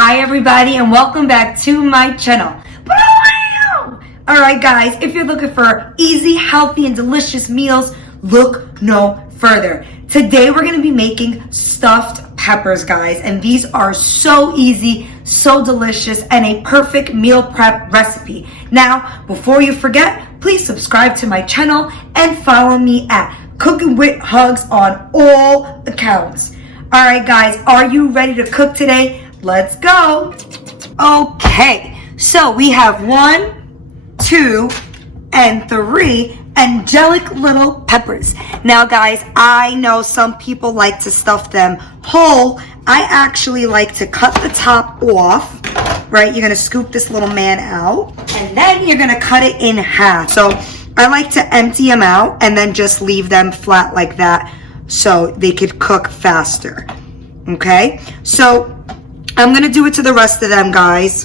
Hi everybody and welcome back to my channel. Alright guys, if you're looking for easy, healthy, and delicious meals, look no further. Today we're going to be making stuffed peppers, guys, and these are so easy, so delicious, and a perfect meal prep recipe. Now, before you forget, please subscribe to my channel and follow me at Cooking with Hugs on all accounts. Alright guys, are you ready to cook today? Let's go. Okay, so we have 1, 2, and 3 angelic little peppers. Now guys, I know some people like to stuff them whole. I actually like to cut the top off, right? You're gonna scoop this little man out and then you're gonna cut it in half. So I like to empty them out and then just leave them flat like that so they could cook faster. Okay, so I'm gonna do it to the rest of them, guys.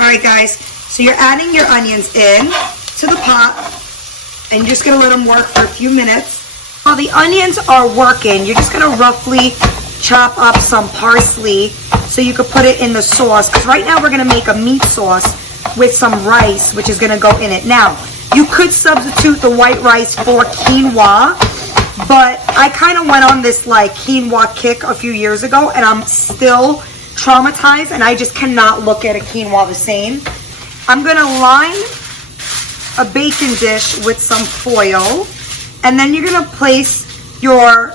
Alright guys, so you're adding your onions in to the pot and you're just gonna let them work for a few minutes. While the onions are working, you're just gonna roughly chop up some parsley so you could put it in the sauce, because right now we're gonna make a meat sauce with some rice, which is gonna go in it. Now, you could substitute the white rice for quinoa, but I kind of went on this like quinoa kick a few years ago and I'm still traumatized and I just cannot look at a quinoa the same. I'm gonna line a baking dish with some foil and then you're gonna place your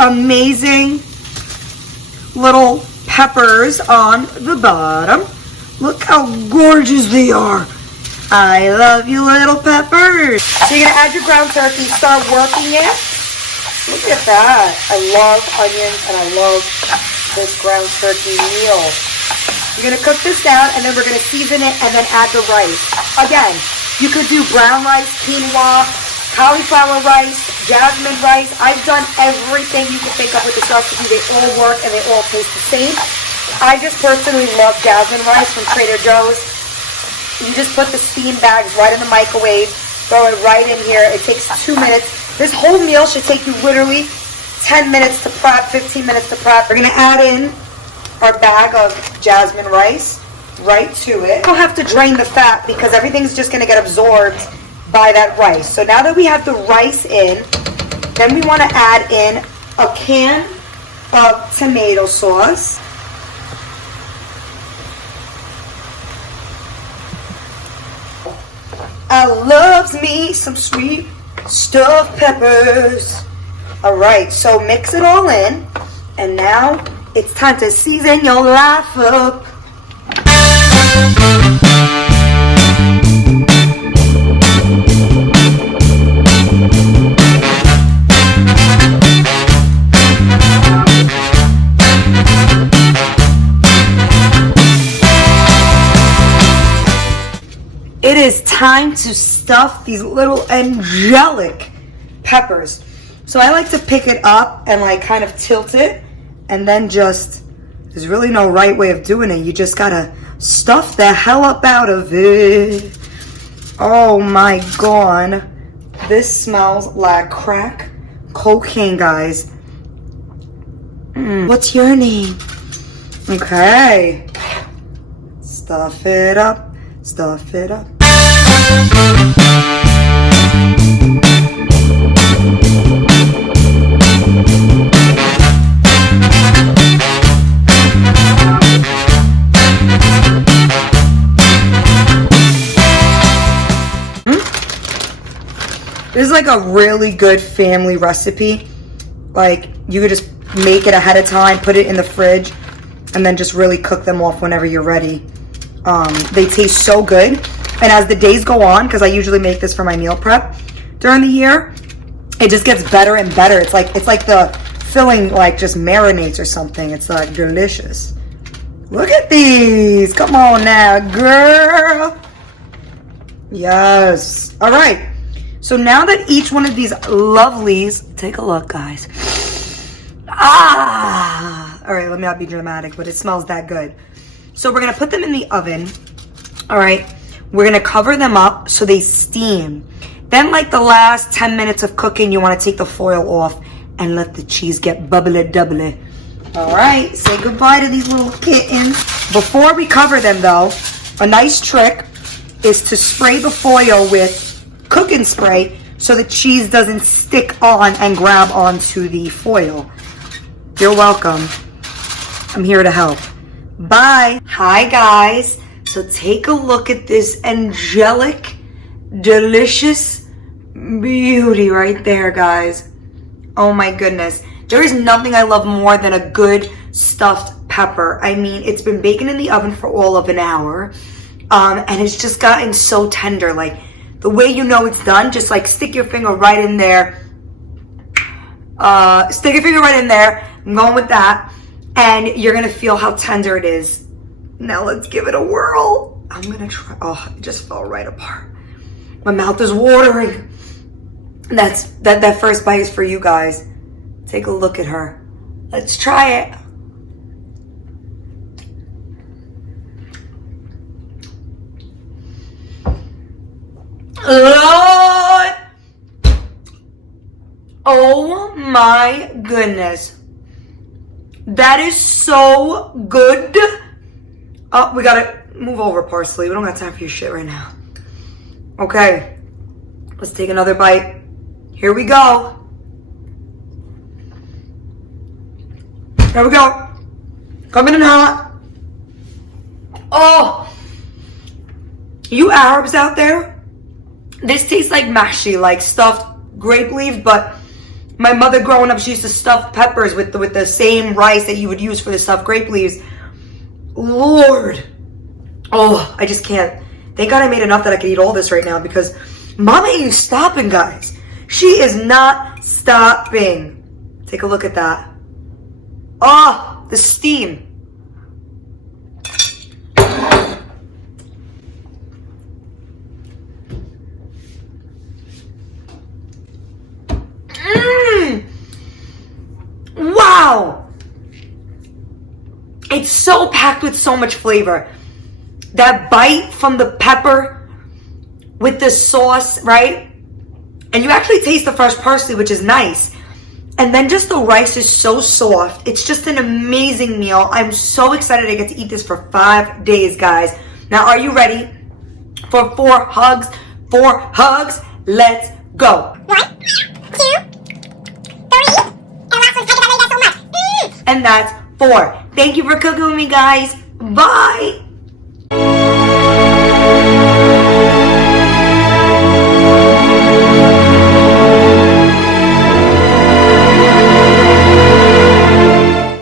amazing little peppers on the bottom. Look how gorgeous they are. I love you, little peppers. So you're gonna add your ground turkey, start working it. Look at that. I love onions and I love this ground turkey meal. You're gonna cook this down and then we're gonna season it and then add the rice. Again, you could do brown rice, quinoa, cauliflower rice, jasmine rice. I've done everything you can think of with this recipe. They all work and they all taste the same. I just personally love jasmine rice from Trader Joe's. You just put the steam bags right in the microwave, throw it right in here. It takes 2 minutes. This whole meal should take you literally 10 minutes to prep, 15 minutes to prep. We're gonna add in our bag of jasmine rice right to it. You don't have to drain the fat because everything's just gonna get absorbed by that rice. So now that we have the rice in, then we wanna add in a can of tomato sauce. I loves me some sweet stuffed peppers. Alright, so mix it all in. And now it's time to season your life up. It is time to stuff these little angelic peppers. So I like to pick it up and like kind of tilt it and then just, there's really no right way of doing it. You just gotta stuff the hell up out of it. Oh my God. This smells like crack cocaine, guys. What's your name? Okay. Stuff it up. Stuff it up. This is like a really good family recipe. Like you could just make it ahead of time, put it in the fridge, and then just really cook them off whenever you're ready. They taste so good. And as the days go on, because I usually make this for my meal prep during the year, it just gets better and better. It's like the filling like just marinates or something. It's like delicious. Look at these. Come on now, girl. Yes. All right. So now that each one of these lovelies, take a look, guys. All right, let me not be dramatic, but it smells that good. So we're gonna put them in the oven. All right, we're gonna cover them up so they steam. Then like the last 10 minutes of cooking, you want to take the foil off and let the cheese get bubbly doubly. All right, say goodbye to these little kittens. Before we cover them though, a nice trick is to spray the foil with cooking spray so the cheese doesn't stick on and grab onto the foil. You're welcome. I'm here to help. Bye. Hi guys. So take a look at this angelic, delicious beauty right there, guys. Oh my goodness. There is nothing I love more than a good stuffed pepper. I mean, it's been baking in the oven for all of an hour. And it's just gotten so tender. Like, the way you know it's done, just like stick your finger right in there. Stick your finger right in there. I'm going with that. And you're going to feel how tender it is. Now let's give it a whirl. I'm going to try. Oh, it just fell right apart. My mouth is watering. That first bite is for you guys. Take a look at her. Let's try it. Lord! Oh my goodness. That is so good. Oh, we gotta move over, Parsley. We don't got time for your shit right now. Okay. Let's take another bite. Here we go. There we go. Coming in hot. Oh. You Arabs out there, this tastes like mashi, like stuffed grape leaves, but my mother growing up, she used to stuff peppers with the same rice that you would use for the stuffed grape leaves. Lord. Oh, I just can't. Thank God I made enough that I could eat all this right now because Mama ain't stopping, guys. She is not stopping. Take a look at that. Oh, the steam. Wow. It's so packed with so much flavor. That bite from the pepper with the sauce, right? And you actually taste the fresh parsley, which is nice. And then just the rice is so soft. It's just an amazing meal. I'm so excited to get to eat this for 5 days, guys. Now, are you ready for 4 hugs? 4 hugs. Let's go. 1, 2, 3. And last one, so much. And that's 4. Thank you for cooking with me, guys. Bye.